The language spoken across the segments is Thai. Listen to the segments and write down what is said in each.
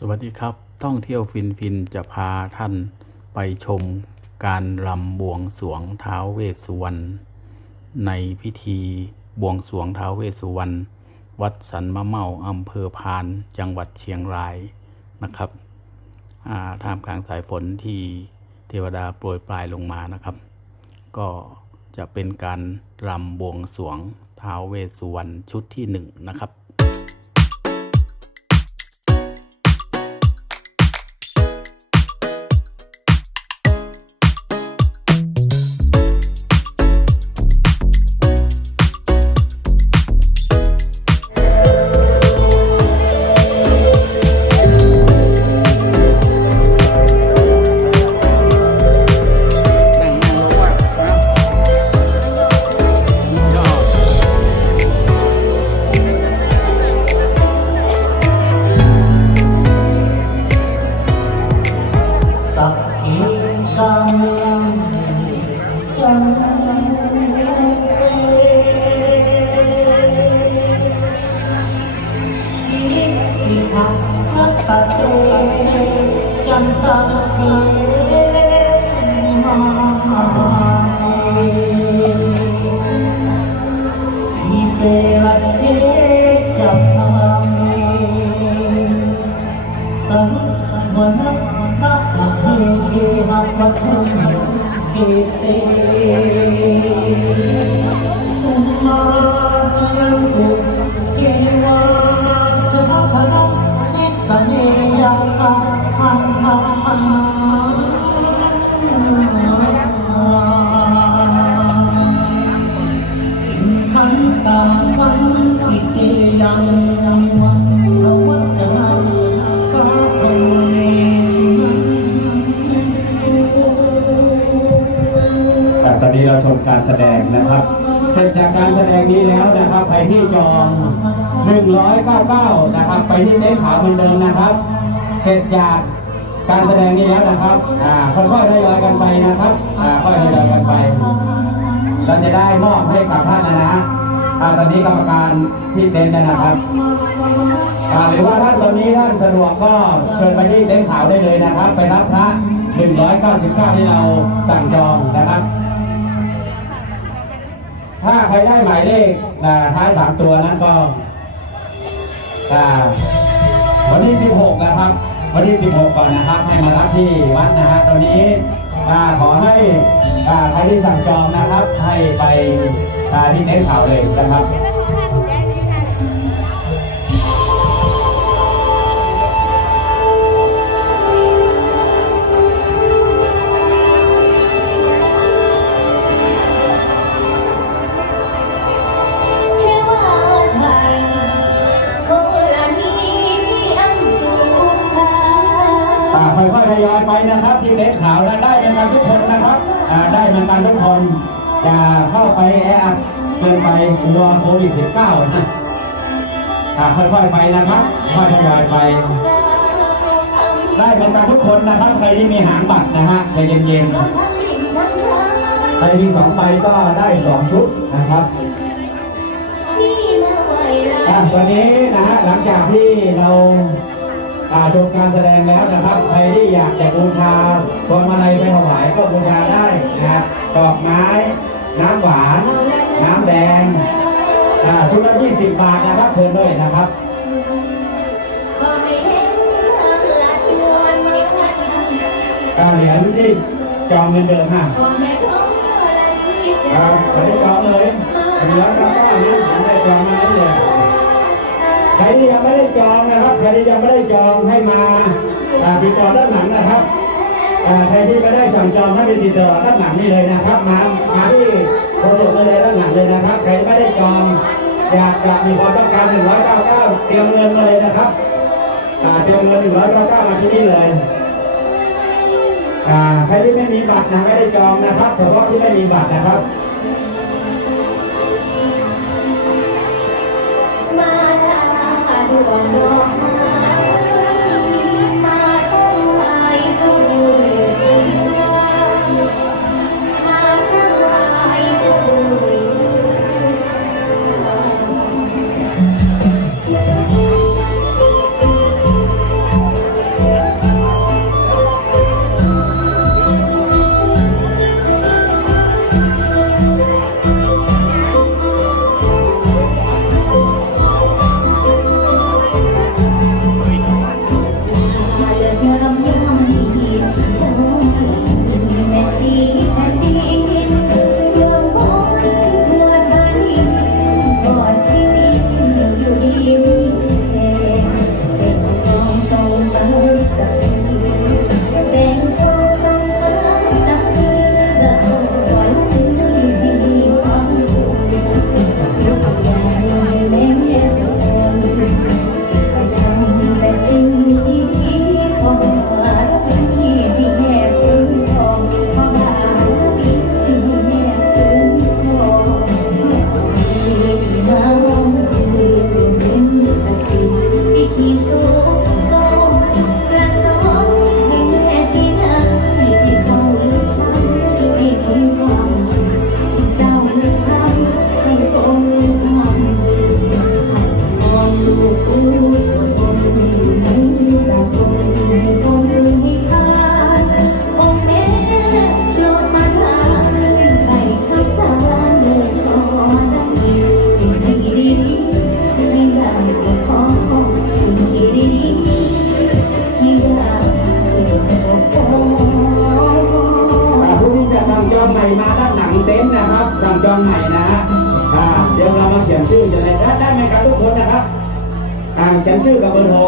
สวัสดีครับ ท่องเที่ยวฟินฟินจะพาท่านไปชมการรำบวงสวงท้าวเวสสุวรรณในพิธีบวงสวงท้าวเวสสุวรรณวัดสันมะเมาอำเภอพานจังหวัดเชียงรายนะครับท่ามกลางสายฝนที่เทวดาโปรยปลายลงมานะครับ ก็จะเป็นการรำบวงสวงท้าวเวสสุวรรณชุดที่หนึ่งนะครับ เราชมการแสดงนะครับเสร็จจากการแสดงนี้แล้วนะครับ ไปที่จอง 199 นะครับ ไปที่เต็นท์ขาวเหมือนเดิมนะครับ เสร็จจากการแสดงนี้แล้วนะครับอ่าค่อยๆทยอยกันไปนะครับอ่าค่อยๆทยอยกันไปเราจะได้มอบให้กับท่านนะนะอ่าตอนนี้กรรมการที่เต็นท์นะครับอ่าหรือว่าท่านตอนนี้ท่านสะดวกก็เชิญไปที่เต็นท์ขาวได้เลยนะครับ ไปรับพระ199 ที่เราสั่งจองนะครับ ถ้าใครได้หมายเลขท้ายสามตัวนั้นก็วันที่ 16 นะครับ วันที่ 16 ก่อนนะครับ ให้มารับที่วัดนะฮะตอนนี้ขอให้ใครที่สั่งจองนะครับ ให้ไปที่เต็นท์ข่าวเลยนะครับ ไปแออัดเกินไปกลัวโควิด19นะอ่าค่อยๆไปนะครับค่อยๆไป ได้เหมือนกันทุกคนนะครับ ใครที่มีหางบัตรนะฮะใจเย็นๆใครมีสองใบก็ได้สองชุดนะครับอะวันนี้นะฮะหลังจากที่เราอ่าชมการแสดงแล้วนะครับ ใครที่อยากจะบูชาพวงมาลัยไปถวายก็บูชาได้นะครับดอกไม้ น้ำหวาน น้ำแดงอ่าชุดละ20บาทนะครับเชิญเลยนะครับอ่าเหรียญที่จองเงินเดิมฮะครับไปจองเลยเหลือครับก็นะยังไม่ได้จองมาไม่เลยใครที่ยังไม่ได้จองนะครับใครที่ยังไม่ได้จองให้มาอ่าติดต่อด้านหลังนะครับ ใครที่ไม่ได้สั่งจองให้ไปติดต่อด้านหลังนี่เลยนะครับ มามาที่โฆษกเลยด้านหลังเลยนะครับ ใครไม่ได้จองอยากจะมีความต้องการ199เตรียมเงินมาเลยนะครับเตรียมเงิน199มาที่นี่เลยใครที่ไม่มีบัตรนะไม่ได้จองนะครับเฉพาะที่ไม่มีบัตรนะครับมาดาดวงดอก เบอร์โทร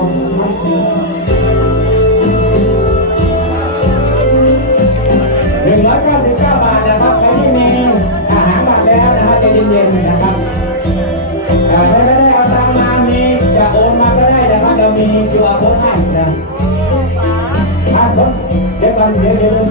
หนึ่งร้อยเก้าสิบเก้าบาทนะครับใครที่มีอาหารบัตรแล้วนะครับใจเย็นๆนะครับอ่าถ้าไม่ได้เอาตังค์มามีจะโอนมาก็ได้นะครับเรามีตัวโค้ดให้นะอะผมเดี๋ยวก่อนเดี๋ยวเดี๋ยว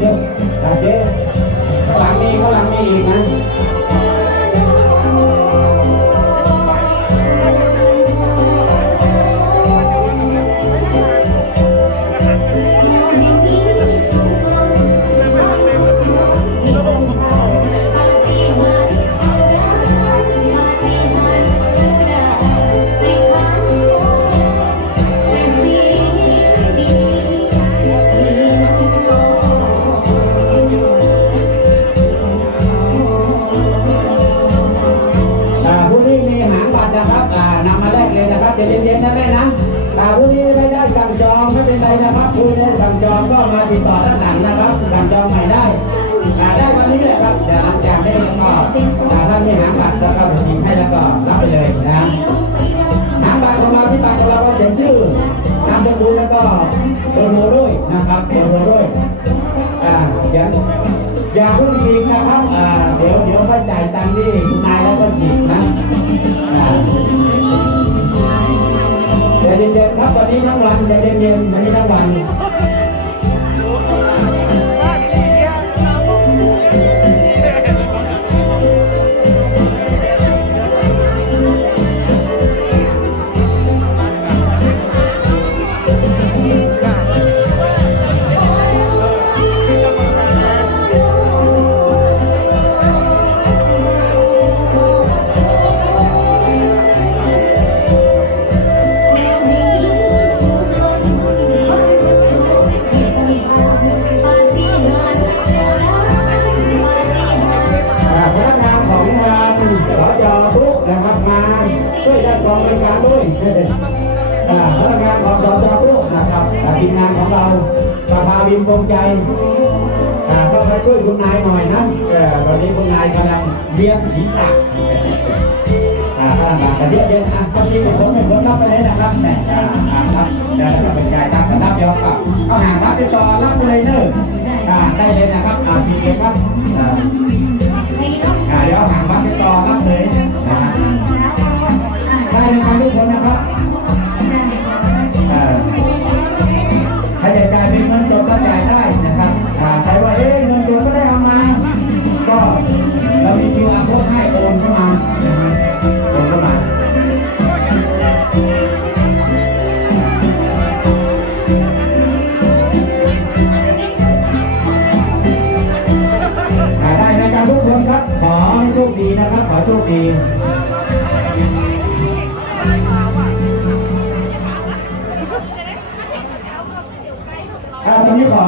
วันนี้ทั้งวันจะเย็นๆวันนี้ทั้งวัน ช่วยจัดกองรายการด้วยพนักงานของสจทุกนะครับทีมงานของเราประภาวินปงใจก็มาช่วยคุณนายหน่อยนะเออวันนี้คุณนายกำลังเบียดศีรษะเดี๋ยวเดี๋ยวอะเขาชี้ผมเป็นคนรับไปเลยนะครับแหม่ครับเดี๋ยวเป็นใจค์กันรับเดี๋ยวครับเอาห่างรับไปต่อรับไปเลยเนอะอ่าได้เลยนะครับ โชคดีอ่าตอนนี้ขอ